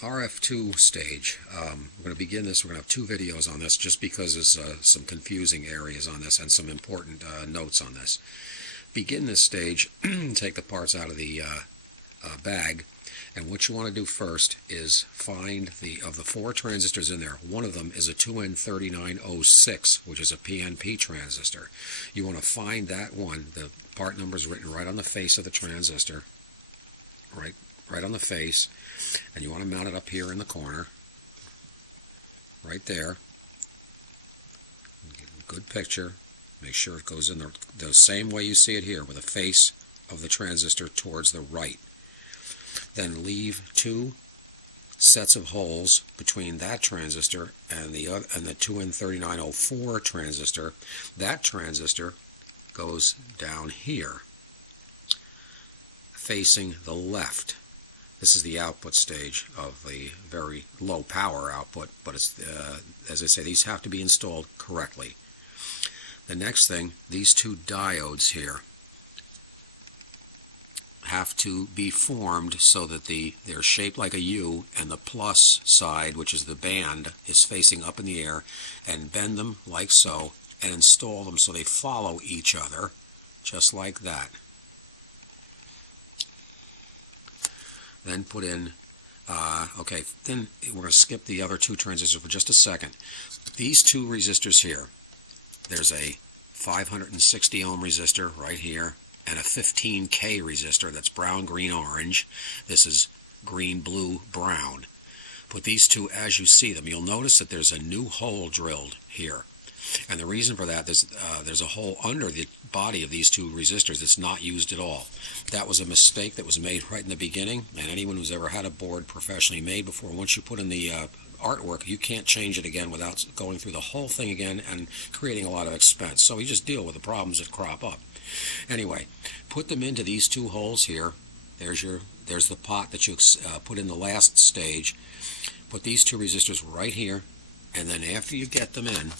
RF2 stage. We're going to begin this. We're going to have two videos on this just because there's some confusing areas on this and some important notes on this. Begin this stage, take the parts out of the bag, and what you want to do first is find of the four transistors in there, one of them is a 2N3906, which is a PNP transistor. You want to find that one. The part number is written right on the face of the transistor, right on the face, and you want to mount it up here in the corner, right there. Get a good picture. Make sure it goes in the same way you see it here, with the face of the transistor towards the right. Then leave two sets of holes between that transistor and the 2N3904 transistor. That transistor goes down here, facing the left. This is the output stage of the very low power output, but it's as I say, these have to be installed correctly. The next thing, these two diodes here have to be formed so that they're shaped like a U, and the plus side, which is the band, is facing up in the air, and bend them like so and install them so they follow each other, just like that. Then put in, then we're going to skip the other two transistors for just a second. These two resistors here, there's a 560 ohm resistor right here and a 15K resistor that's brown, green, orange. This is green, blue, brown. Put these two as you see them. You'll notice that there's a new hole drilled here. And the reason for that is there's a hole under the body of these two resistors that's not used at all. That was a mistake that was made right in the beginning, and anyone who's ever had a board professionally made before, once you put in the artwork, you can't change it again without going through the whole thing again and creating a lot of expense. So you just deal with the problems that crop up. Anyway, put them into these two holes here. There's the pot that you put in the last stage. Put these two resistors right here, and then after you get them in,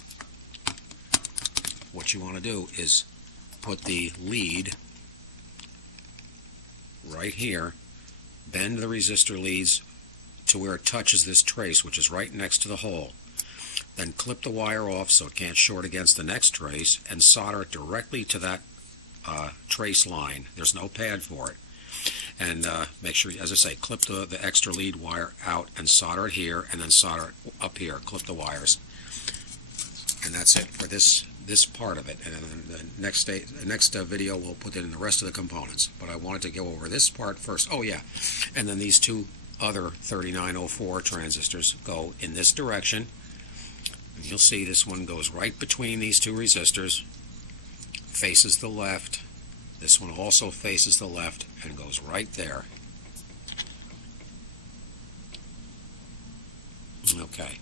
what you want to do is put the lead right here, bend the resistor leads to where it touches this trace, which is right next to the hole. Then clip the wire off so it can't short against the next trace, and solder it directly to that trace line. There's no pad for it. And make sure, as I say, clip the extra lead wire out and solder it here, and then solder it up here. Clip the wires. And that's it for this part of it. And then the next video we'll put in the rest of the components. But I wanted to go over this part first. Oh yeah, and then these two other 3904 transistors go in this direction. And you'll see this one goes right between these two resistors, faces the left. This one also faces the left and goes right there. Okay.